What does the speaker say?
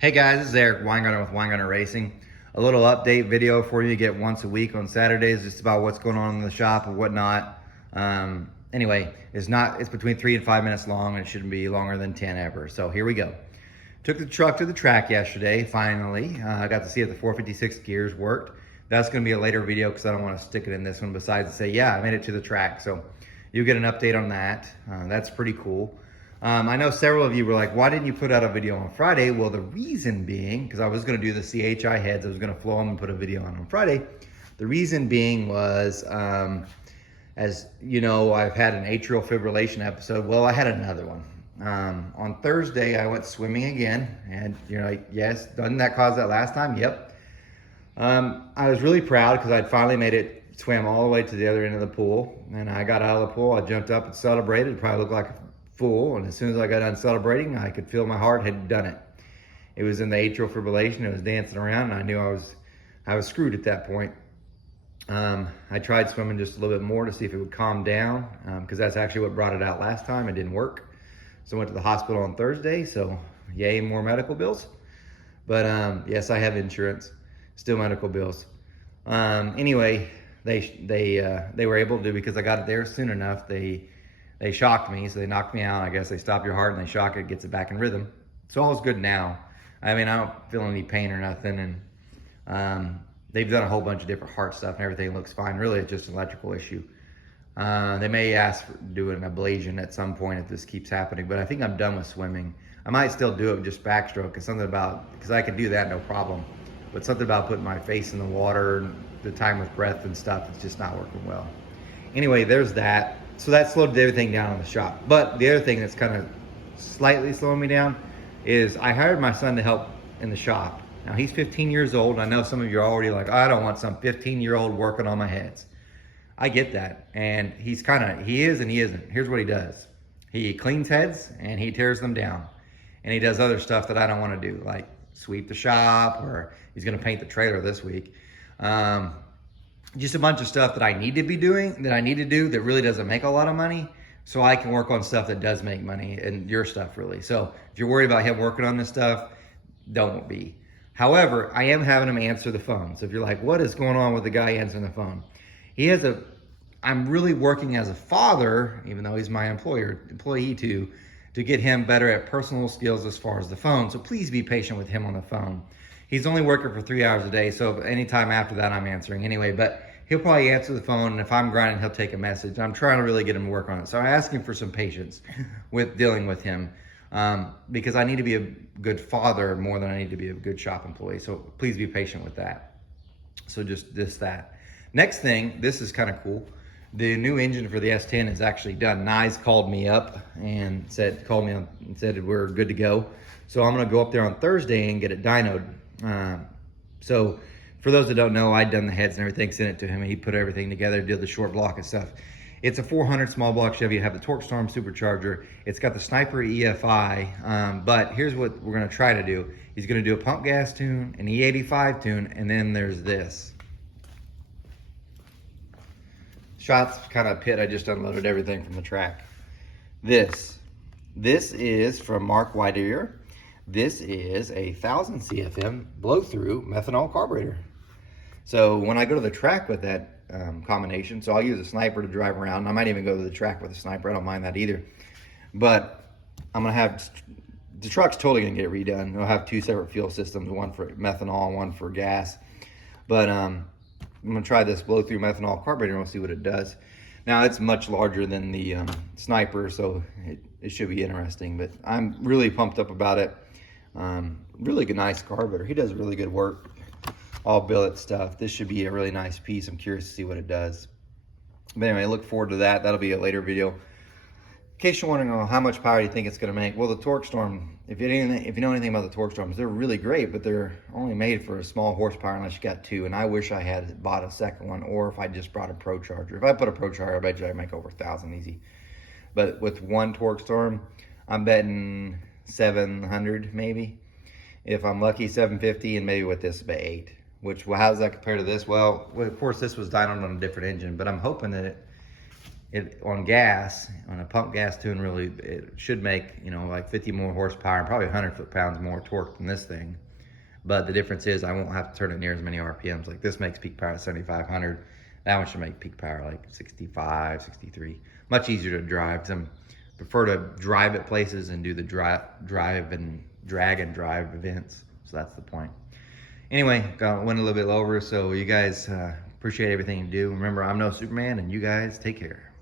Hey guys, this is Eric Weingartner with Weingartner Racing. A little update video for you to get once a week on Saturdays, just about what's going on in the shop and whatnot. Anyway, it's between 3 and 5 minutes long, and it shouldn't be longer than 10 ever. So here we go. Took the truck to the track yesterday, finally. I got to see if the 456 gears worked. That's gonna be a later video because I don't wanna stick it in this one besides to say, yeah, I made it to the track. So you'll get an update on that. That's pretty cool. I know several of you were like, why didn't you put out a video on Friday? Well, the reason being, because I was gonna do the CHI heads, I was gonna flow them and put a video on Friday. The reason being was, as you know, I've had an atrial fibrillation episode. Well, I had another one. On Thursday, I went swimming again, and you're like, yes, doesn't that cause that last time? Yep. I was really proud because I'd finally made it, swam all the way to the other end of the pool, and I got out of the pool, I jumped up and celebrated. It probably looked like a fool, and as soon as I got done celebrating, I could feel my heart had done it. It was in the atrial fibrillation, it was dancing around, and I knew I was screwed at that point. I tried swimming just a little bit more to see if it would calm down, because that's actually what brought it out last time. It didn't work. So I went to the hospital on Thursday, so yay, more medical bills. But yes, I have insurance, still medical bills. Anyway, they were able to, because I got it there soon enough, they shocked me, so they knocked me out. I guess they stop your heart and they shock it, gets it back in rhythm. So all's good now. I mean, I don't feel any pain or nothing, and they've done a whole bunch of different heart stuff and everything looks fine. Really, it's just an electrical issue. They may ask for doing an ablation at some point if this keeps happening, but I think I'm done with swimming. I might still do it with just backstroke, because I can do that no problem. But something about putting my face in the water and the time with breath and stuff, it's just not working well. Anyway, there's that. So that slowed everything down in the shop. But the other thing that's kind of slightly slowing me down is I hired my son to help in the shop. Now he's 15 years old. I know some of you are already like, I don't want some 15-year-old working on my heads. I get that. And he is and he isn't. Here's what he does. He cleans heads and he tears them down. And he does other stuff that I don't want to do, like sweep the shop, or he's going to paint the trailer this week. Just a bunch of stuff that I need to be doing, that I need to do, that really doesn't make a lot of money, so I can work on stuff that does make money, and your stuff really. So if you're worried about him working on this stuff, don't be. However, I am having him answer the phone. So if you're like, what is going on with the guy answering the phone? I'm really working as a father, even though he's my employee too, to get him better at personal skills as far as the phone. So please be patient with him on the phone. He's only working for 3 hours a day, so anytime after that I'm answering anyway, but he'll probably answer the phone, and if I'm grinding, he'll take a message. I'm trying to really get him to work on it. So I ask him for some patience with dealing with him, because I need to be a good father more than I need to be a good shop employee. So please be patient with that. So just that. Next thing, this is kind of cool. The new engine for the S10 is actually done. Nyes called me up and said we're good to go. So I'm gonna go up there on Thursday and get it dynoed. So for those that don't know, I'd done the heads and everything, sent it to him, and he put everything together, did the short block and stuff. It's a 400 small block Chevy. You have the TorqueStorm supercharger. It's got the Sniper EFI, but here's what we're gonna try to do. He's gonna do a pump gas tune, an E85 tune, and then there's this. Shots kind of pit, I just unloaded everything from the track. This is from Mark Whiteyear. This is a 1000 CFM blow-through methanol carburetor. So when I go to the track with that combination, so I'll use a Sniper to drive around. I might even go to the track with a Sniper. I don't mind that either. But I'm gonna have, the truck's totally gonna get redone. I'll have two separate fuel systems, one for methanol and one for gas. But I'm gonna try this blow-through methanol carburetor and we'll see what it does. Now it's much larger than the Sniper, so it should be interesting. But I'm really pumped up about it. Really good, nice carburetor. He does really good work. All billet stuff. This should be a really nice piece. I'm curious to see what it does. But anyway, look forward to that. That'll be a later video. In case you're wondering, how much power do you think it's going to make? Well, the TorqueStorm, if you know anything about the TorqueStorms, they're really great, but they're only made for a small horsepower unless you got two. And I wish I had bought a second one, or if I just brought a Pro Charger. If I put a Pro Charger, I bet you I'd make over 1,000 easy. But with one TorqueStorm, I'm betting 700 maybe. If I'm lucky, 750, and maybe with this about 8. Which, well, how does that compare to this? Well, of course, this was dynoed on a different engine, but I'm hoping that it on gas, on a pump gas tune, really, it should make, you know, like 50 more horsepower and probably 100 foot-pounds more torque than this thing. But the difference is I won't have to turn it near as many RPMs. Like this makes peak power at 7,500. That one should make peak power like 65, 63. Much easier to drive, because I prefer to drive at places and do the drive and drag and drive events. So that's the point. Anyway, went a little bit over, so you guys appreciate everything you do. Remember, I'm no Superman, and you guys take care.